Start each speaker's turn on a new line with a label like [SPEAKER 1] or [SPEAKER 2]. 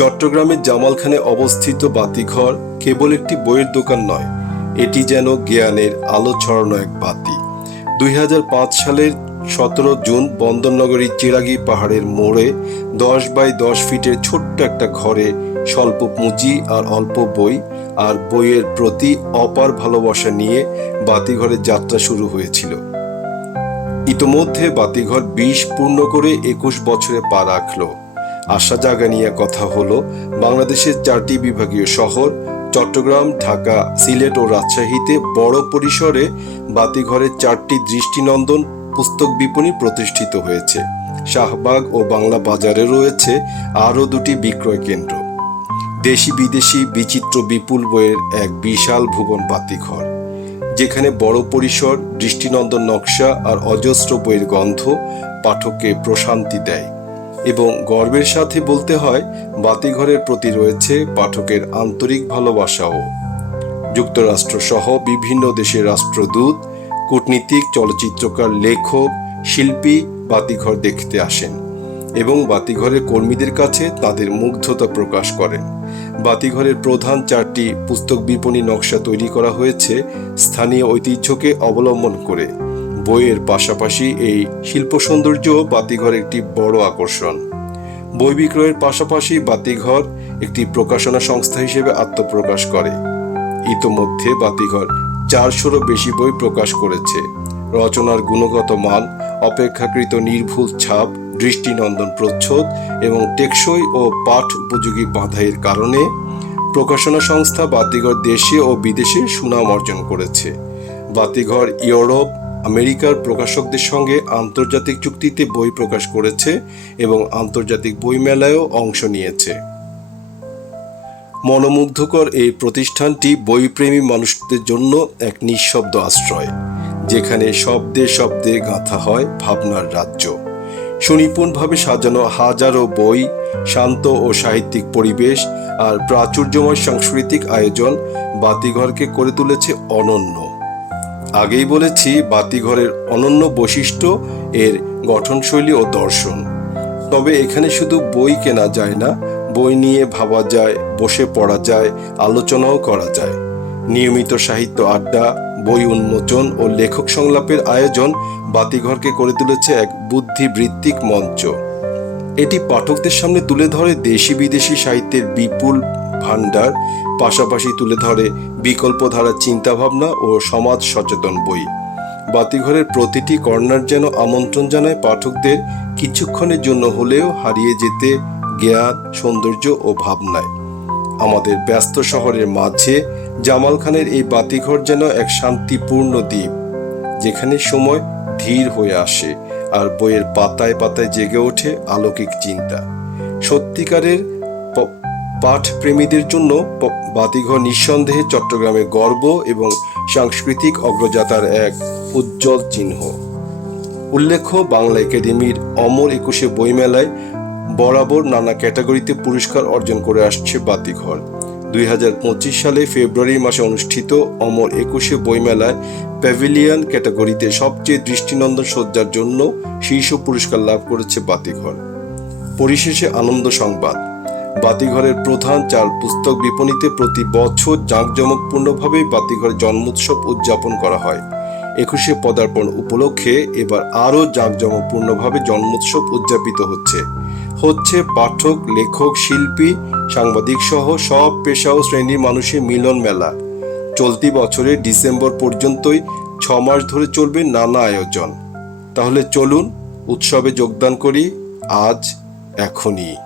[SPEAKER 1] চট্টগ্রামের জামালখানে অবস্থিত বাতিঘর কেবল একটি বইয়ের দোকান নয়, এটি যেন জ্ঞানের আলো ছড়ানো এক বাতি। দুই হাজার পাঁচ সালের সতেরো জুন বন্দরনগরী চিরাগি পাহাড়ের মোড়ে দশ বাই দশ ফিটের ছোট্ট একটা ঘরে স্বল্প পুঁজি আর অল্প বই আর বইয়ের প্রতি অপার ভালোবাসা নিয়ে বাতিঘরের যাত্রা শুরু হয়েছিল। ইতোমধ্যে বাতিঘর বিশ পূর্ণ করে একুশ বছরে পা রাখল। আশা জাগা নিয়ে কথা হলো, বাংলাদেশের চারটি বিভাগীয় শহর, চট্টগ্রাম, ঢাকা, সিলেট ও রাজশাহীতে বড় পরিসরে বাতিঘরের চারটি দৃষ্টিনন্দন পুস্তক বিপণী প্রতিষ্ঠিত হয়েছে। শাহবাগ ও বাংলা বাজারে রয়েছে আরও দুটি বিক্রয় কেন্দ্র। দেশি বিদেশি বিচিত্র বিপুল বইয়ের এক বিশাল ভুবন বাতিঘর। যেখানে বড় পরিসর, দৃষ্টিনন্দন নকশা আর অজস্র বইয়ের গন্ধ পাঠককে প্রশান্তি দেয়। এবং গর্বের সাথে বলতে হয়, বাতিঘরের প্রতি রয়েছে পাঠকের আন্তরিক ভালোবাসাও। যুক্তরাষ্ট্র সহ বিভিন্ন দেশের রাষ্ট্রদূত, কূটনীতিক, চলচ্চিত্রকার, লেখক, শিল্পী বাতিঘর দেখতে আসেন এবং বাতিঘরের কর্মীদের কাছে তাদের মুগ্ধতা প্রকাশ করেন। বাতিঘরের প্রধান চারটি পুস্তক বিপণী নকশা তৈরি করা হয়েছে স্থানীয় ঐতিহ্যকে অবলম্বন করে। বইয়ের পাশাপাশি এই শিল্প সৌন্দর্য বাতিঘর একটি বড় আকর্ষণ। বই বিক্রয়ের পাশাপাশি বাতিঘর একটি প্রকাশনা সংস্থা হিসেবে আত্মপ্রকাশ করে। ইতোমধ্যে বাতিঘর চারশোরও বেশি বই প্রকাশ করেছে। রচনার গুণগত মান, অপেক্ষাকৃত নির্ভুল ছাপ, দৃষ্টিনন্দন প্রচ্ছদ এবং টেকসই ও পাঠ উপযোগী বাঁধাইয়ের কারণে প্রকাশনা সংস্থা বাতিঘর দেশে ও বিদেশে সুনাম অর্জন করেছে। বাতিঘর ইউরোপ আমেরিকার প্রকাশকদের সঙ্গে আন্তর্জাতিক চুক্তিতে বই প্রকাশ করেছে এবং আন্তর্জাতিক বইমেলায়ও অংশ নিয়েছে। মনোমুগ্ধকর এই প্রতিষ্ঠানটি বইপ্রেমী মানুষদের জন্য এক নিঃশব্দ আশ্রয়, যেখানে শব্দে শব্দে গাঁথা হয় ভাবনার রাজ্য। সুনিপুণভাবে সাজানো হাজারো বই, শান্ত ও সাহিত্যিক পরিবেশ আর প্রাচুর্যময় সাংস্কৃতিক আয়োজন বাতিঘরকে করে তুলেছে অনন্য। আগেই বলেছি, বাতিঘরের অনন্য বৈশিষ্ট্য এর গঠনশৈলী ও দর্শন। তবে এখানে শুধু বই কেনা যায় না, বই নিয়ে ভাবা যায়, বসে পড়া যায়, আলোচনাও করা যায়। নিয়মিত সাহিত্য আড্ডা, বই উন্মোচন ও লেখক সংলাপের আয়োজন বাতিঘরকে করে তুলেছে এক বুদ্ধিবৃত্তিক মঞ্চ। এটি পাঠকদের সামনে তুলে ধরে দেশি বিদেশি সাহিত্যের বিপুল ভাণ্ডার, পাশাপাশি তুলে ধরে বিকল্প ধারার চিন্তাভাবনা ও সমাজ সচেতন বই। বাতিঘরের প্রতিটি কর্নার যেন আমন্ত্রণ জানায় পাঠকদের, কিছুক্ষণের জন্য হলেও হারিয়ে যেতে জ্ঞান, সৌন্দর্য ও ভাবনায়। আমাদের ব্যস্ত শহরের মাঝে জামাল খানের এই বাতিঘর যেন এক শান্তিপূর্ণ দ্বীপ, যেখানে সময় ধীর হয়ে আসে আর বইয়ের পাতায় পাতায় জেগে ওঠে আলৌকিক চিন্তা। সত্যিকারের পাঠ প্রেমীদের জন্য বাতিঘর নিঃসন্দেহে চট্টগ্রামের গর্ব এবং সাংস্কৃতিক অগ্রযাত্রার এক উজ্জ্বল চিহ্ন। উল্লেখ্য, বাংলা একাডেমির অমর একুশে বইমেলায় বরাবর নানা ক্যাটাগরিতে পুরস্কার অর্জন করে আসছে বাতিঘর। দুই হাজার পঁচিশ সালে ফেব্রুয়ারি মাসে অনুষ্ঠিত অমর একুশে বইমেলায় প্যাভিলিয়ন ক্যাটাগরিতে সবচেয়ে দৃষ্টিনন্দন সজ্জার জন্য শীর্ষ পুরস্কার লাভ করেছে বাতিঘর। পরিশেষে আনন্দ সংবাদ। বাতিঘরের প্রধান চার পুস্তক বিপণীতে প্রতি বছর জাঁকজমকপূর্ণভাবে বাতিঘরের জন্মোৎসব উদযাপন করা হয়। একুশে পদার্পণ উপলক্ষে এবার আরও জাঁকজমকপূর্ণভাবে জন্মোৎসব উদযাপিত হচ্ছে। হচ্ছে পাঠক, লেখক, শিল্পী, সাংবাদিক সহ সব পেশা ও শ্রেণির মানুষের মিলন মেলা। চলতি বছরের ডিসেম্বর পর্যন্তই ছ মাস ধরে চলবে নানা আয়োজন। তাহলে চলুন, উৎসবে যোগদান করি আজ এখনই।